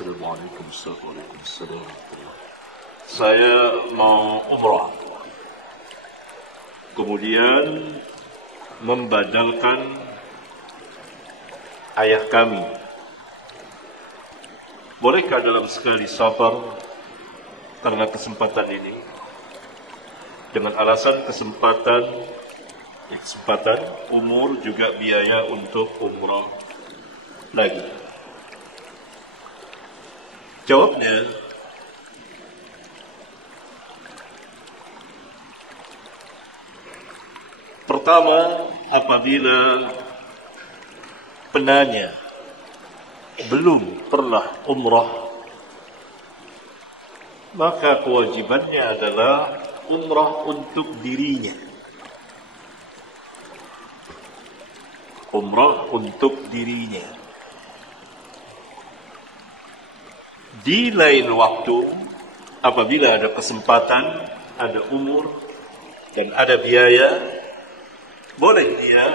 Assalamualaikum warahmatullahi wabarakatuh. Saya mau umrah, kemudian membadalkan ayah kami. Bolehkah dalam sekali safar karena kesempatan ini, dengan alasan kesempatan umur juga biaya untuk umrah lagi? Jawabnya, pertama, apabila penanya belum pernah umrah, maka kewajibannya adalah umrah untuk dirinya. Umrah untuk dirinya. Di lain waktu, apabila ada kesempatan, ada umur, dan ada biaya, boleh dia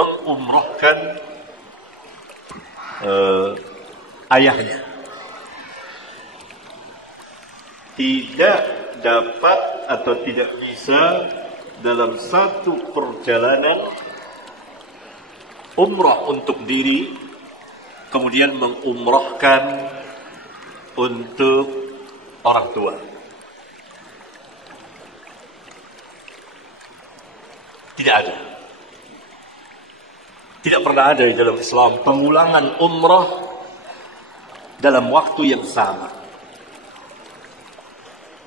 mengumrahkan ayahnya. Tidak dapat atau tidak bisa dalam satu perjalanan umrah untuk diri, kemudian mengumrahkan untuk orang tua. Tidak ada. Tidak pernah ada di dalam Islam pengulangan umrah dalam waktu yang sama.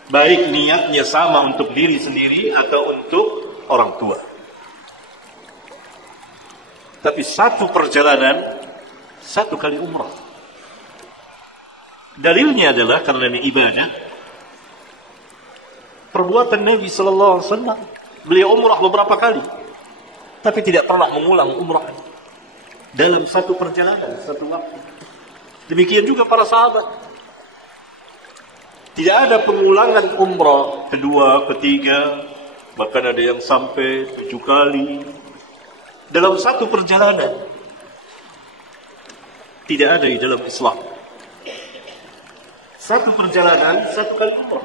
Baik niatnya sama untuk diri sendiri atau untuk orang tua. Tapi satu perjalanan, satu kali umrah. Dalilnya adalah karena ini ibadah. Perbuatan Nabi sallallahu alaihi wasallam, beliau umrah beberapa kali, tapi tidak pernah mengulang umrah dalam satu perjalanan, satu waktu. Demikian juga para sahabat. Tidak ada pengulangan umrah kedua, ketiga, bahkan ada yang sampai 7 kali dalam satu perjalanan. Tidak ada di dalam Islam. Satu perjalanan, satu kali umrah.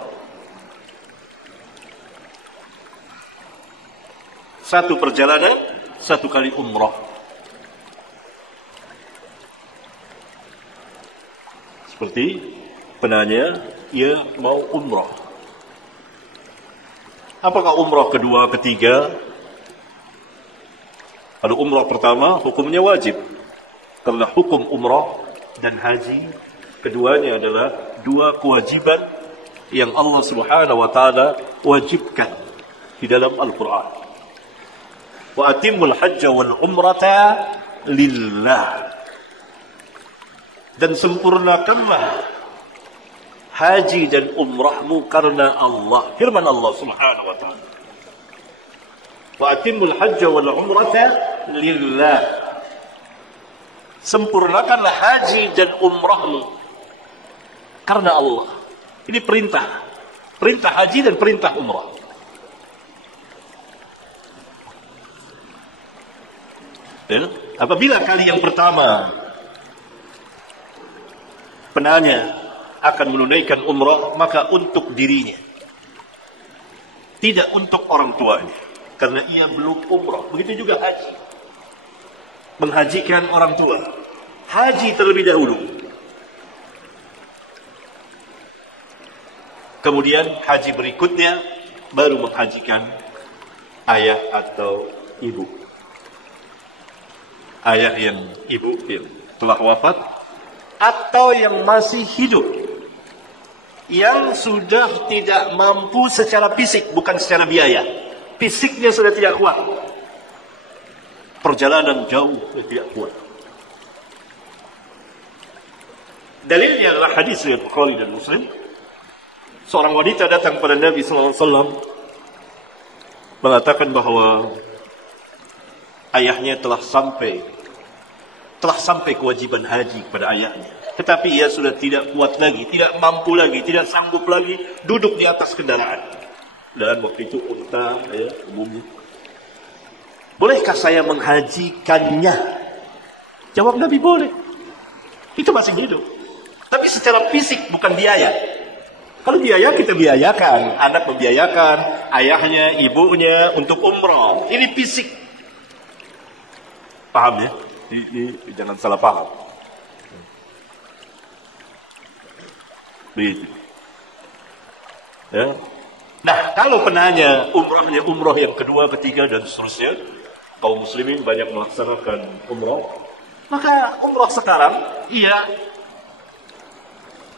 Satu perjalanan, satu kali umrah. Seperti penanya, ia mau umrah. Apakah umrah kedua, ketiga? Kalau umrah pertama, hukumnya wajib. Karena hukum umrah dan haji, keduanya adalah dua kewajiban yang Allah Subhanahu wa taala wajibkan di dalam Al-Qur'an. Wa atimul hajja wal umrata lillah. Dan sempurnakanlah haji dan umrahmu karena Allah. Firman Allah Subhanahu wa taala. Wa atimul hajja wal umrata lillah. Sempurnakanlah haji dan umrahmu karena Allah. Ini perintah. Perintah haji dan perintah umrah. Dan apabila kali yang pertama penanya akan menunaikan umrah, maka untuk dirinya, tidak untuk orang tuanya, karena ia belum umrah. Begitu juga haji. Menghajikan orang tua, haji terlebih dahulu, kemudian haji berikutnya baru menghajikan ayah atau ibu. Ayah yang ibu yang telah wafat atau yang masih hidup, yang sudah tidak mampu secara fisik, bukan secara biaya. Fisiknya sudah tidak kuat, perjalanan jauh tidak kuat. Dalilnya adalah hadis riwayat Bukhari dan Muslim. Seorang wanita datang pada Nabi SAW mengatakan bahwa ayahnya telah sampai kewajiban haji kepada ayahnya, tetapi ia sudah tidak kuat lagi, tidak mampu lagi, tidak sanggup lagi duduk di atas kendaraan. Dan waktu itu unta, umumnya. Bolehkah saya menghajikannya? Jawab Nabi, boleh. Itu masih hidup. Tapi secara fisik, bukan biaya. Kalau biaya kita biayakan, anak membiayakan ayahnya, ibunya untuk umrah. Ini fisik. Paham ya? Ini jangan salah paham. Begitu. Ya. Nah, kalau penanya umrahnya umrah yang kedua, ketiga dan seterusnya, kaum muslimin banyak melaksanakan umrah. Maka umrah sekarang iya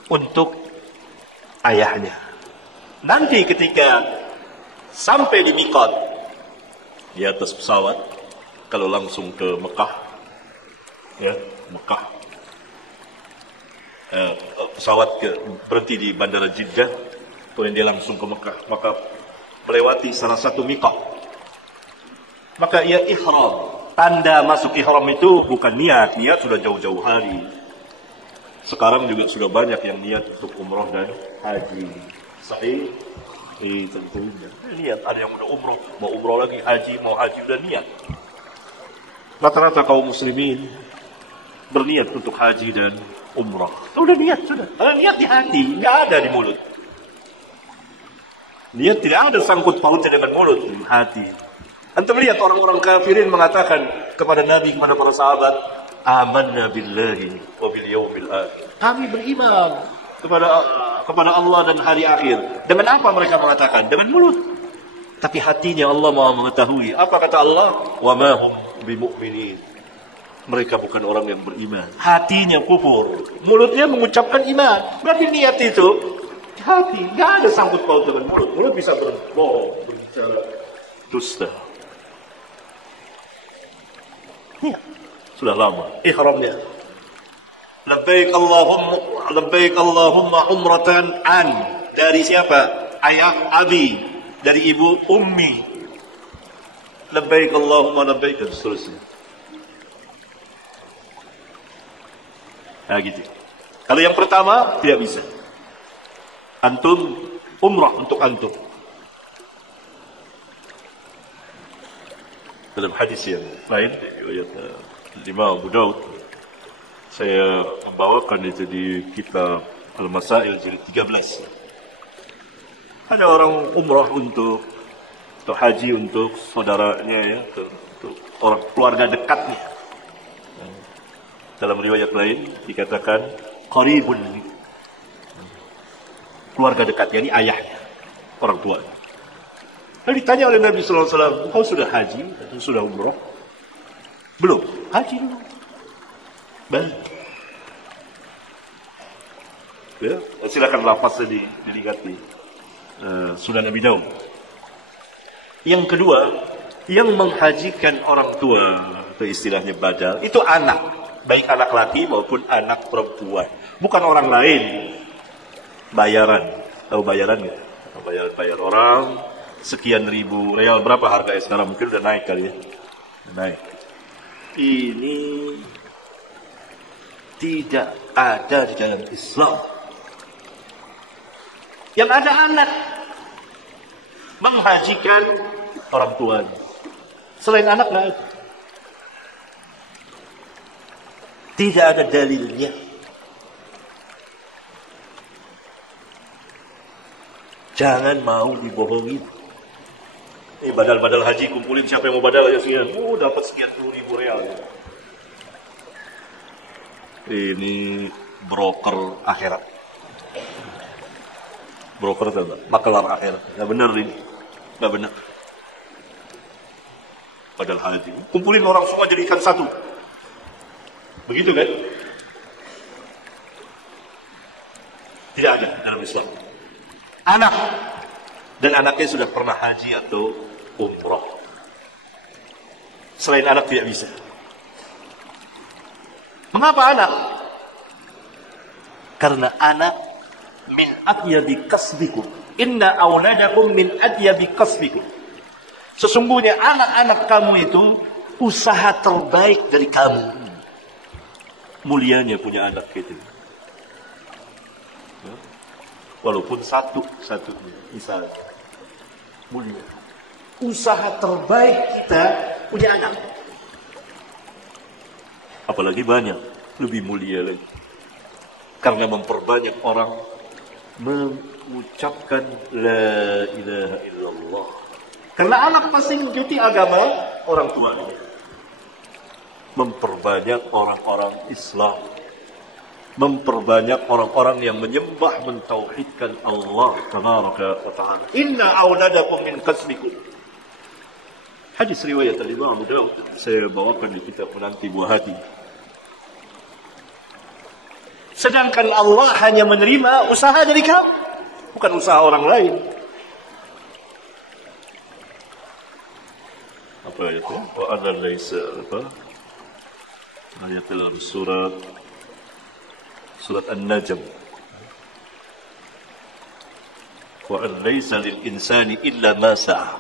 untuk ayahnya. Nanti ketika sampai di miqat di atas pesawat, kalau langsung ke Mekah, ya Mekah, pesawat berhenti di bandara Jeddah, kemudian dia langsung ke Mekah, maka melewati salah satu miqat, maka ia ihram. Tanda masuk ihram itu bukan niat sudah jauh-jauh hari. Sekarang juga sudah banyak yang niat untuk umrah dan haji. Sahih? Tentunya. Lihat, ada yang udah umrah, mau umrah lagi, mau haji udah niat. Rata-rata kaum muslimin berniat untuk haji dan umrah. Udah niat, sudah. Karena niat di hati, nggak ada di mulut. Niat tidak ada sangkut pautnya dengan mulut, di hati. Antum lihat orang-orang kafirin mengatakan kepada Nabi, kepada para sahabat, amanna billahi wa bil yaumil akhir. Kami beriman kepada Allah dan hari akhir. Dengan apa mereka mengatakan? Dengan mulut. Tapi hatinya Allah Maha mengetahui. Apa kata Allah? Wa ma hum bimu'minin. Mereka bukan orang yang beriman. Hatinya kufur. Mulutnya mengucapkan iman. Berarti niat itu hati. Enggak ada sangkut paut dengan mulut. Mulut bisa berbohong, berbicara dusta. Ya. Sudah lama ihramnya. Labbaik Allahumma umratan an. Dari siapa? Ayah Abi. Dari ibu Ummi. Labbaik Allahumma labbaik, dan seterusnya. Nah gitu. Kalau yang pertama tidak bisa. Antum umrah untuk antum. Dalam hadis yang lain, riwayat Imam Abu Daud, saya membawakan itu di kitab Al-Masail jilid 13. Ada orang umrah untuk haji untuk saudaranya, ya, untuk orang keluarga dekatnya. Dalam riwayat lain dikatakan qaribun, keluarga dekat, yakni ayahnya, orang tua. Lalu ditanya oleh Nabi sallallahu alaihi wasallam, "Kau sudah haji atau sudah umrah?" "Belum." "Haji dulu." "Baik." Ya, silakan lafaznya dilihat di Sunan Abi Daud. Yang kedua, yang menghajikan orang tua, atau istilahnya badal, itu anak, baik anak laki maupun anak perempuan, bukan orang lain. Bayaran, tahu bayaran nggak? Bayar orang sekian ribu real, berapa harganya sekarang? Mungkin udah naik kali ya. Naik. Ini tidak ada di dalam Islam. Yang ada anak menghajikan orang tuanya. Selain anak nggak ada. Tidak ada dalilnya. Jangan mau dibohongin. Badal-badal haji kumpulin, siapa yang mau badal aja sekian. Dapat sekian 10.000 real. Ini broker akhirat. Broker atau enggak? Makelar akhirat. Nggak benar ini. Nggak benar. Badal haji. Kumpulin orang semua jadikan satu. Begitu kan? Tidak ada dalam Islam. Anak dan anaknya sudah pernah haji atau umrah. Selain anak tidak bisa. Mengapa anak? Karena anak min atyabi kasbikum. Inna auladakum min atyabi kasbikum. Sesungguhnya anak-anak kamu itu usaha terbaik dari kamu. Mulianya punya anak gitu. Walaupun satu misalnya. Mulia. Usaha terbaik kita punya anak. Apalagi banyak, lebih mulia lagi. Karena memperbanyak orang mengucapkan la ilaha illallah. Karena anak pasti mengikuti agama orang tuanya. Memperbanyak orang-orang Islam, memperbanyak orang-orang yang menyembah, mentauhidkan Allah tabaraka wa ta'ala. Inna auladakum min kasbikum. Hadis riwayat al-Imam Daud, saya bawakan di kitab Menanti Buah Hati. Sedangkan Allah hanya menerima usaha dari kamu, bukan usaha orang lain. Apa itu? Wa ana laisa apa? Ayat dalam surat An-Najm. Wa an laisa lil insani illa ma sa'a.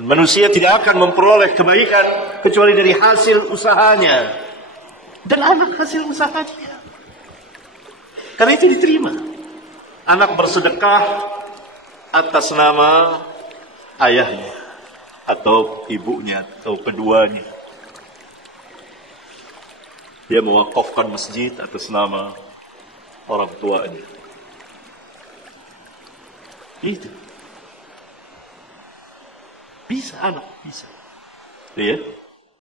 Manusia tidak akan memperoleh kebaikan kecuali dari hasil usahanya. Dan anak hasil usahanya. Karena itu diterima. Anak bersedekah atas nama ayahnya atau ibunya atau keduanya. Dia mewakafkan masjid atas nama orang tuanya. Itu. Bisa anak, bisa. Iya.